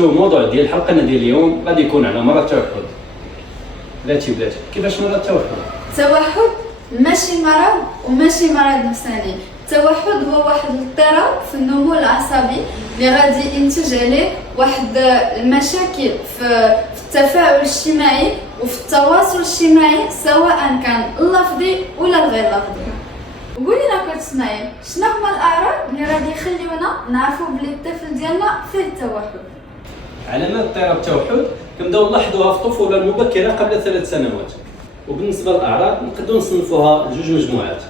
شوف الموضوع ديال حلقتنا ديال اليوم غادي يكون على مرض التوحد. بلاتي كيفاش مرض التوحد؟ التوحد ماشي مرض وماشي مرض نفساني. التوحد هو واحد الاضطراب في النمو العصبي اللي غادي ينتج عليه واحد المشاكل في التفاعل الاجتماعي وفي التواصل الاجتماعي، سواء كان اللفظي ولا الغير لفظي. قولي لنا كنت اسماعيل، شنو هما الاعراض اللي غادي يخليونا نعرفوا بلي الطفل ديالنا فيه التوحد؟ علامات اضطراب التوحد كنبداو نلاحظوها في الطفوله المبكره قبل 3 سنوات. وبالنسبه للاعراض نقدروا نصنفوها لجوج مجموعات.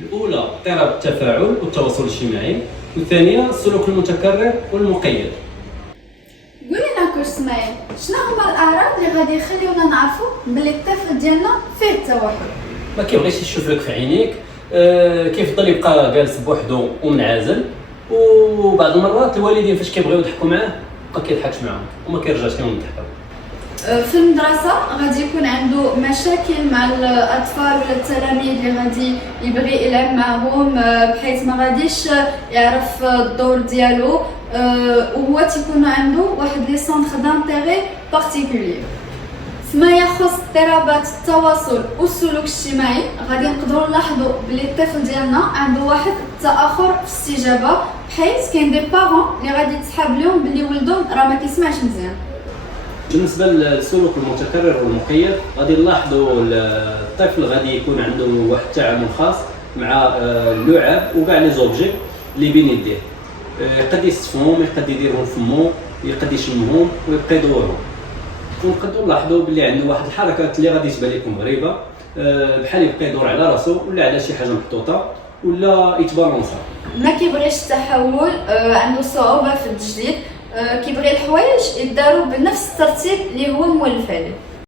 الاولى اضطراب التفاعل والتواصل الاجتماعي، والثانيه السلوك المتكرر والمقيد. قولي لنا كنت اسماعيل، شنو هما الاعراض اللي غادي يخليونا نعرفوا بلي الطفل ديالنا فيه التوحد؟ ما كيبغيش يشوف لك في عينيك، كيفضل يبقى جالس بوحدو ومنعزل، وبعض المرات الوالدين فاش كيبغيو يضحكوا معاه ما كيضحكش معاهم وما كيرجعش لهم الضحكه. في المدرسة غادي يكون عنده مشاكل مع الأطفال ولا التلاميذ اللي غادي يبغي يلعب معهم، بحيث ما غاديش يعرف الدور ديالو، وهو تيكون عنده واحد لي سونتر دانتيغي بارتيكولير. فيما يخص اضطرابات التواصل والسلوك الاجتماعي غادي نقدروا نلاحظوا بلي الطفل ديالنا عنده واحد التاخر في الاستجابه، بحيث كاين دي بارون اللي غادي تسحاب لهم بلي ولدهم راه ما كيسمعش مزيان. بالنسبه للسلوك المتكرر والمقيد غادي نلاحظوا الطفل غادي يكون عنده واحد التعامل خاص مع اللعاب وكاع لي زوبجي اللي بين يديه، يقد يستفهم، يقد يديرهم فمو، يقد يشمهم ويبقى يدورهم. ونقدروا نلاحظوا بلي عنده واحد الحركات اللي غادي تبان لكم غريبه، بحال يبقى يدور على راسو ولا على شي حاجه محطوطه ولا يتبالونسا. ما كيبغيش التحول، عنده صعوبه في التجديد، كيبغي الحوايج يداروا بنفس الترتيب اللي هو مولف عليه.